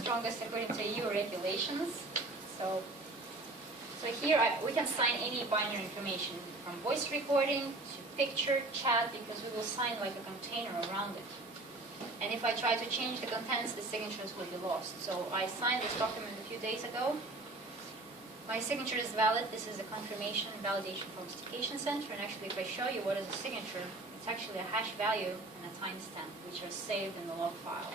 strongest according to EU regulations. So here we can sign any binary information from voice recording to picture, chat, because we will sign like a container around it. And if I try to change the contents, the signatures will be lost. So I signed this document a few days ago. My signature is valid. This is a confirmation validation from Authentication Center. And actually, if I show you what is a signature, it's actually a hash value and a timestamp, which are saved in the log file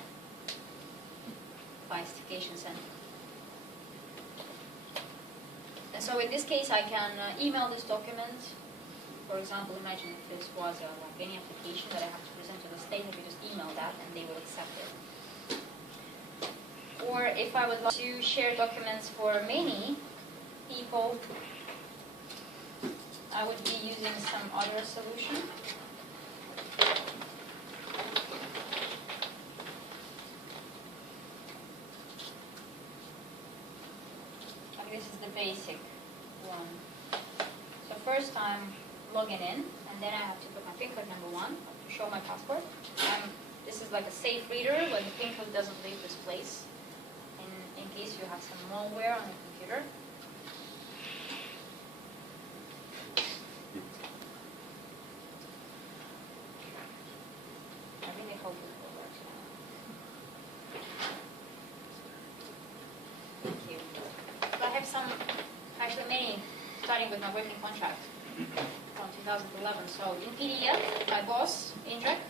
by Authentication Center. And so in this case, I can email this document. For example, imagine if this was like any application that I have to present to the state, I could just email that and they will accept it. Or if I would like to share documents for many people, I would be using some other solution. This is the basic one. So first I'm logging in, and then I have to put my PIN code number 1 to show my passport. This is like a safe reader where the PIN code doesn't leave this place in case you have some malware on the computer. I really hope it will work now. Thank you. I have some, actually many, starting with my working contract from 2011. So in PDF, my boss, Indrek,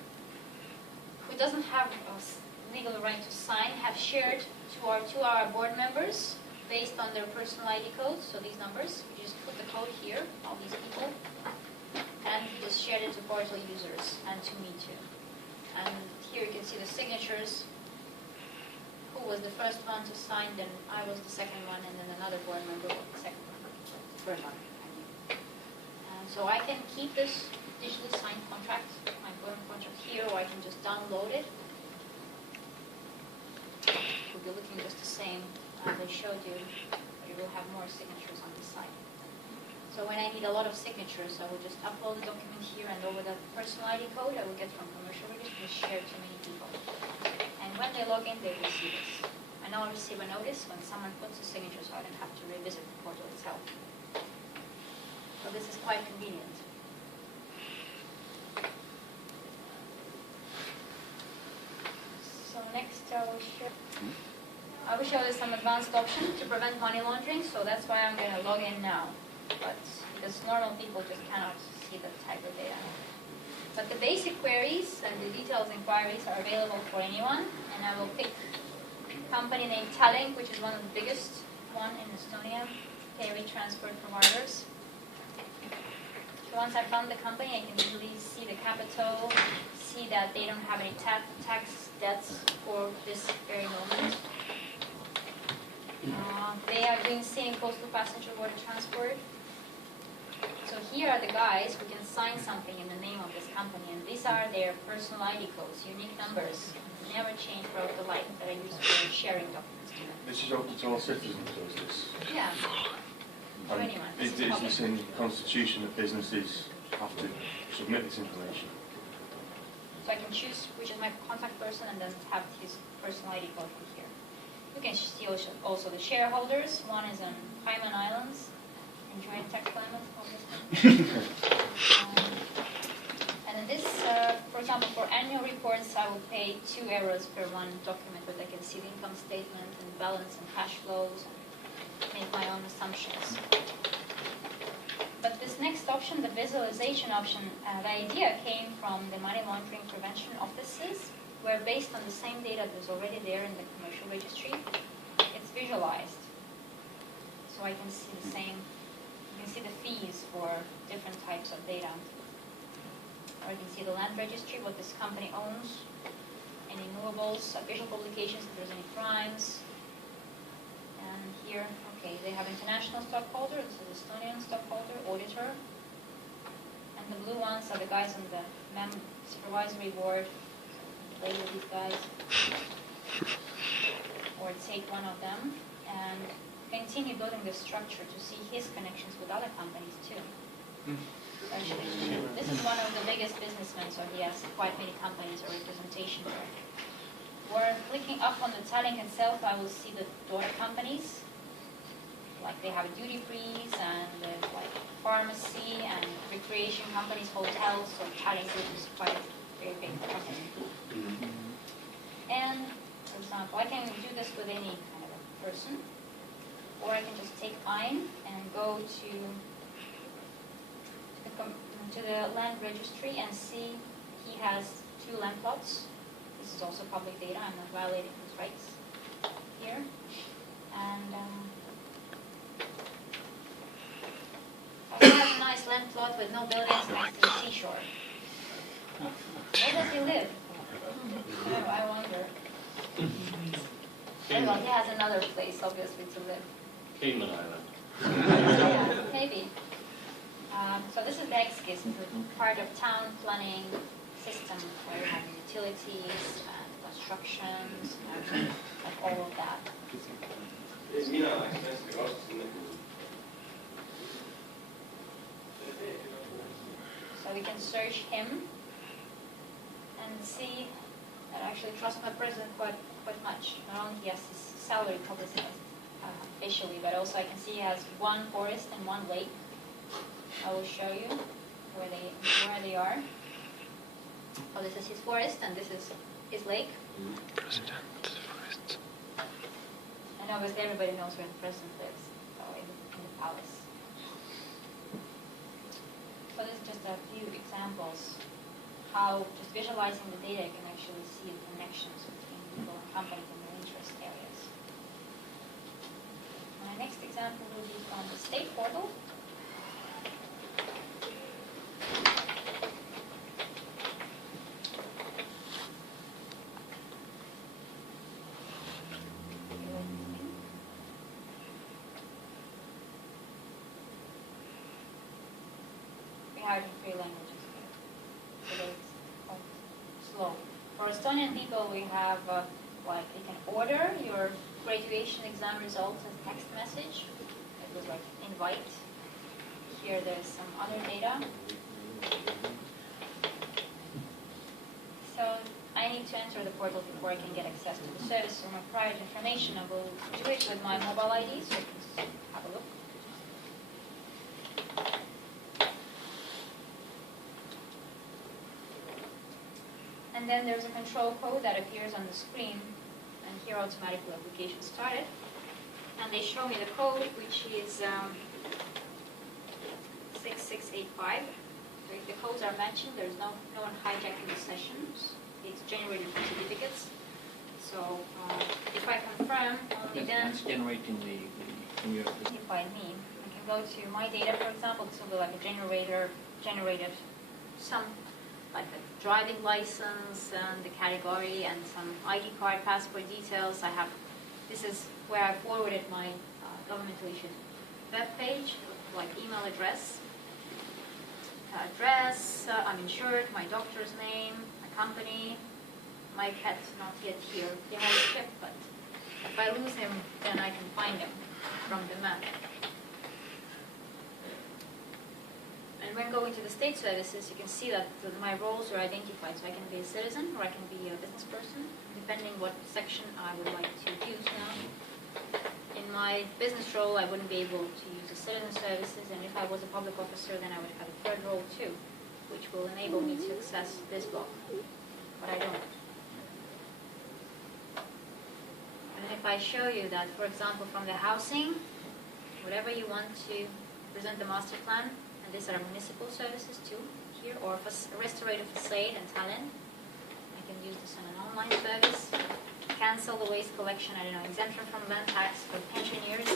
who doesn't have a legal right to sign, have shared to our board members based on their personal ID codes. So these numbers, you just put the code here, all these people, and he just shared it to portal users and to me too. And here you can see the signatures. Who was the first one to sign, then I was the second one, and then another board member was the second one. Third one. So I can keep this digitally signed contract, my board contract here, or I can just download it. It will be looking just the same as I showed you, but you will have more signatures on this side. So when I need a lot of signatures, I will just upload the document here, and over the personal ID code I will get from commercial registry shared to many people. And when they log in, they will see this. And I'll receive a notice when someone puts a signature, so I don't have to revisit the portal itself. So this is quite convenient. So next I will show you some advanced option to prevent money laundering. So that's why I'm going to log in now. But because normal people just cannot see the type of data. But the basic queries and the details inquiries are available for anyone. And I will pick company name Tallink, which is one of the biggest one in Estonia, ferry transport providers. So once I found the company, I can easily see the capital, see that they don't have any tax debts for this very moment. They are doing same coastal passenger border transport. So here are the guys who can sign something in the name of this company, and these are their personal ID codes, unique numbers, never change throughout the life that I use for sharing documents to them. This is open to all citizens, or is this? Yeah. To anyone. Is this in the constitution that businesses have to submit this information? So I can choose which is my contact person and then have his personal ID code from here. You can see also the shareholders. One is on Cayman Islands, enjoying tax climate, obviously. And in this, for example, for annual reports, I will pay €2 per one document, where I can see the income statement and balance and cash flows and make my own assumptions. But this next option, the visualization option, the idea came from the money laundering prevention offices, where based on the same data that is already there in the commercial registry, it's visualized. So I can see the same, you can see the fees for different types of data. Or you can see the land registry, what this company owns, any movables, official publications, if there's any crimes. And here, okay, they have international stockholder, this is Estonian stockholder, auditor. And the blue ones are the guys on the supervisory board. Label these guys. Or take one of them and continue building the structure to see his connections with other companies too. Actually, this is one of the biggest businessmen, so he has quite many companies or representation there. Or clicking up on the Tallink itself, I will see the daughter companies. Like they have duty-frees and there's like pharmacy and recreation companies, hotels, so Tallink is quite a very big company. And, for example, I can do this with any kind of a person, or I can just take Ein and go to the land registry and see he has 2 land plots. This is also public data, I'm not violating his rights here. And he has a nice land plot with no buildings next to the seashore. Where does he live? I wonder. Well, he has another place, obviously, to live. Cayman Island. Yeah, maybe. So this is the X-KIS, part of town planning system where you have utilities and constructions and like all of that. So we can search him and see that I actually trust my president quite much. Not only he has his salary publicized officially, but also I can see he has 1 forest and 1 lake. I will show you where they are. Oh, this is his forest and this is his lake. President forest. And obviously everybody knows where the president lives, so in the palace. So this is just a few examples how just visualizing the data you can actually see the connections between people and companies and their interest areas. My next example will be from the state portal. We have it in 3 languages here. So it's quite slow. For Estonian people, we have like you can order your graduation exam results as text message. It was like invite. Here there's some other data. So I need to enter the portal before I can get access to the service. For my private information, I will do it with my mobile ID, so you can just have a look. And then there's a control code that appears on the screen, and here automatically application started. And they show me the code, which is 6685. So if the codes are matching, there's no one hijacking the sessions. It's generated from certificates. So if I confirm, only then That's generating the from your notified me. I can go to my data, for example. This will be like a generated some like a driving license and the category and some ID card, passport details. This is where I forwarded my governmental issued web page, like email address, I'm insured, my doctor's name, my company, my pet not yet here. He has a chip, but if I lose him, then I can find him from the map. And when going to the state services, you can see that my roles are identified. So I can be a citizen or I can be a business person, depending what section I would like to use now. In my business role, I wouldn't be able to use the citizen services, and if I was a public officer, then I would have a 3rd role too, which will enable me to access this block, but I don't. And if I show you that, for example, from the housing, whatever you want to present the master plan, and these are municipal services too, here, or restorative facade and Tallinn. I can use this on an online service. Cancel the waste collection, I don't know, exemption from land tax for pensioners.